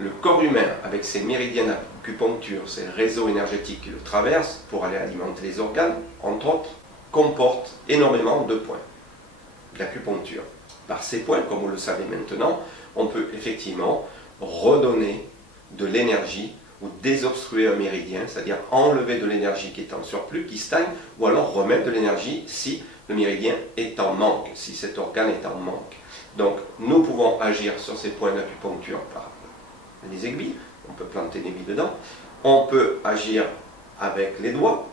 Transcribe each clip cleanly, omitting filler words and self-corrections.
Le corps humain, avec ses méridiens d'acupuncture, ses réseaux énergétiques qui le traversent pour aller alimenter les organes, entre autres, comporte énormément de points d'acupuncture. Par ces points, comme vous le savez maintenant, on peut effectivement redonner de l'énergie ou désobstruer un méridien, c'est-à-dire enlever de l'énergie qui est en surplus, qui stagne, ou alors remettre de l'énergie si le méridien est en manque, si cet organe est en manque. Donc nous pouvons agir sur ces points d'acupuncture par les aiguilles, on peut planter des billes dedans, on peut agir avec les doigts,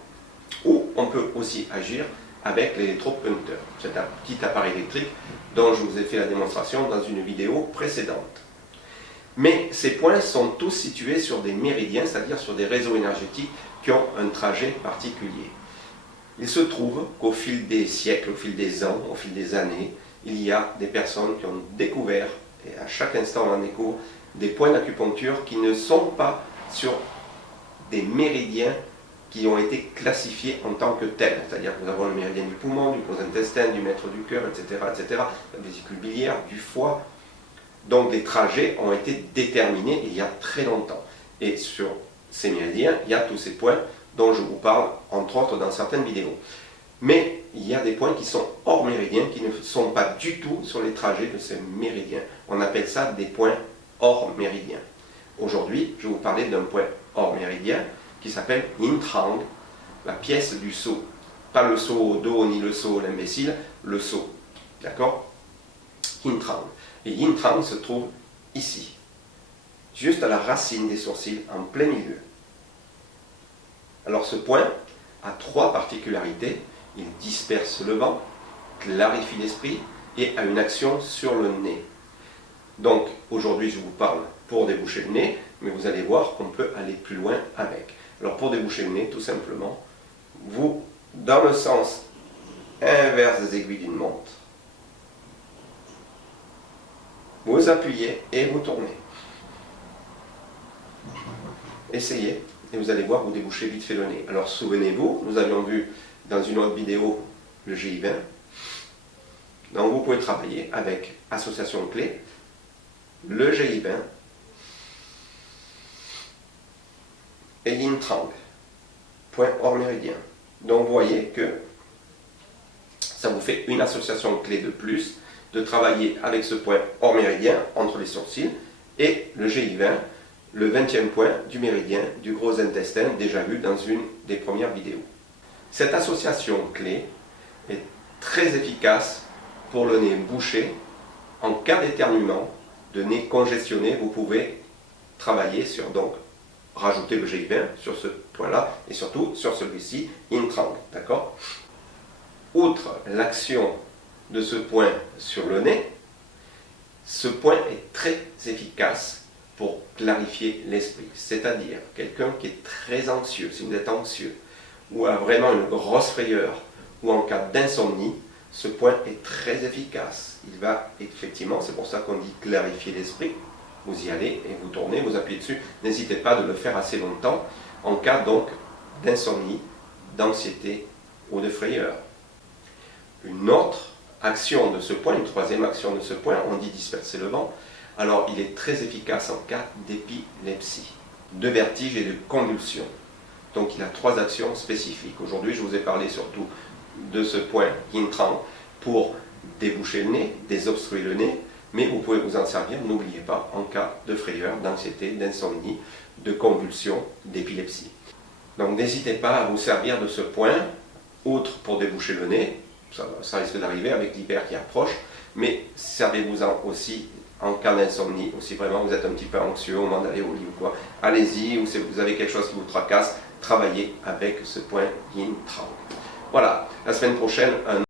ou on peut aussi agir avec l'électropuncteur. C'est un petit appareil électrique dont je vous ai fait la démonstration dans une vidéo précédente. Mais ces points sont tous situés sur des méridiens, c'est-à-dire sur des réseaux énergétiques qui ont un trajet particulier. Il se trouve qu'au fil des siècles, au fil des ans, au fil des années, il y a des personnes qui ont découvert, et à chaque instant on en découvre, des points d'acupuncture qui ne sont pas sur des méridiens qui ont été classifiés en tant que tels. C'est-à-dire que nous avons le méridien du poumon, du gros intestin, du maître du cœur, etc., la vésicule biliaire, du foie. Donc les trajets ont été déterminés il y a très longtemps. Et sur ces méridiens, il y a tous ces points dont je vous parle, entre autres, dans certaines vidéos. Mais il y a des points qui sont hors méridien, qui ne sont pas du tout sur les trajets de ces méridiens. On appelle ça des points hors méridien. Aujourd'hui, je vais vous parler d'un point hors méridien qui s'appelle Yin Trang, la pièce du saut. Pas le saut au dos ni le saut l'imbécile, le saut. D'accord? Yin Trang. Et Yin Trang se trouve ici, juste à la racine des sourcils, en plein milieu. Alors ce point a trois particularités. Il disperse le vent, clarifie l'esprit et a une action sur le nez. Donc aujourd'hui je vous parle pour déboucher le nez, mais vous allez voir qu'on peut aller plus loin avec. Alors pour déboucher le nez, tout simplement, vous, dans le sens inverse des aiguilles d'une montre, vous appuyez et vous tournez. Essayez et vous allez voir, vous débouchez vite fait le nez. Alors souvenez-vous, nous avions vu dans une autre vidéo le GI20. Donc vous pouvez travailler avec association de clés, le GI20 et Yin Trang, point hors méridien. Donc vous voyez que ça vous fait une association de clés de plus, de travailler avec ce point hors méridien entre les sourcils et le GI20, le 20e point du méridien du gros intestin, déjà vu dans une des premières vidéos. Cette association clé est très efficace pour le nez bouché. En cas d'éternuement, de nez congestionné, vous pouvez travailler sur, donc, rajouter le GI20 sur ce point-là et surtout sur celui-ci, Yin Trang, d'accord? Outre l'action de ce point sur le nez, ce point est très efficace pour clarifier l'esprit. C'est-à-dire, quelqu'un qui est très anxieux, si vous êtes anxieux, ou a vraiment une grosse frayeur, ou en cas d'insomnie, ce point est très efficace. Il va effectivement, c'est pour ça qu'on dit clarifier l'esprit. Vous y allez et vous tournez, vous appuyez dessus. N'hésitez pas de le faire assez longtemps, en cas donc d'insomnie, d'anxiété ou de frayeur. Une autre action de ce point, une troisième action de ce point, on dit disperser le vent. Alors il est très efficace en cas d'épilepsie, de vertige et de convulsion. Donc il a trois actions spécifiques. Aujourd'hui je vous ai parlé surtout de ce point Yin Trang pour déboucher le nez, désobstruer le nez, mais vous pouvez vous en servir, n'oubliez pas, en cas de frayeur, d'anxiété, d'insomnie, de convulsion, d'épilepsie. Donc n'hésitez pas à vous servir de ce point, outre pour déboucher le nez, ça risque d'arriver avec l'hiver qui approche, mais servez-vous-en aussi en cas d'insomnie, ou si vraiment vous êtes un petit peu anxieux au moment d'aller au lit ou quoi, allez-y, ou si vous avez quelque chose qui vous tracasse, travaillez avec ce point Yin Trang. Voilà, la semaine prochaine, un